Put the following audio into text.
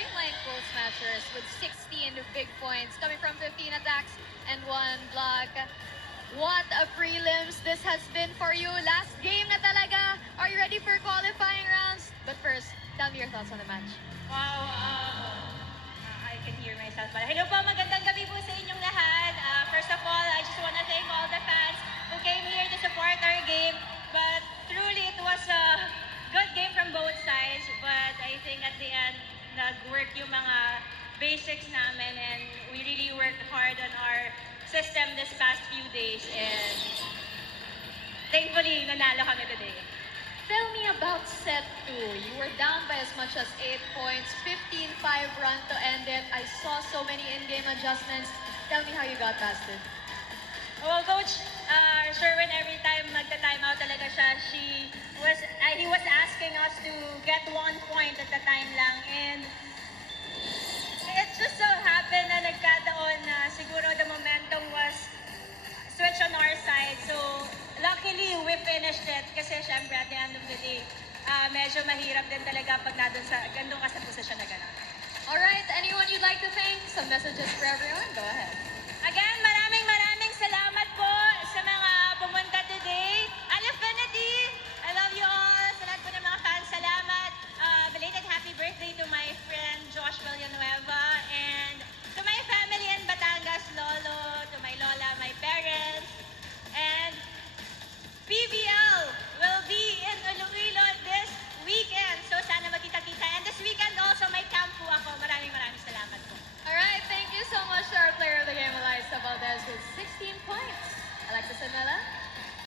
streamlined Gold Smashers with 16 big points coming from 15 attacks and 1 block. What a prelims this has been for you. Last game na talaga. Are you ready for qualifying rounds? But first, tell me your thoughts on the match. Wow, I can hear myself. But hello po, magandang gabi po sa inyong lahat. First of all, I just want to thank all the fans who came here to support our game. But truly, it was a good game from both sides. But I think at the end, nag-work yung mga basics namin and we really worked hard on our system this past few days. And thankfully, nanalo kami today. Tell me about set 2. You were down by as much as 8 points, 15-5 run to end it. I saw so many in-game adjustments. Tell me how you got past it. Well, Coach Sherwin, every time magta-timeout talaga siya, he was asking us to get 1 point at the time lang. And it just so happened na nagkataon na siguro the momentum was switch on our side. So, luckily, we finished it kasi syempre at the end of the day, medyo mahirap din talaga pag gandun ka sa posisyon na gano'n. Alright, anyone you'd like to thank? Some messages for everyone? Go ahead.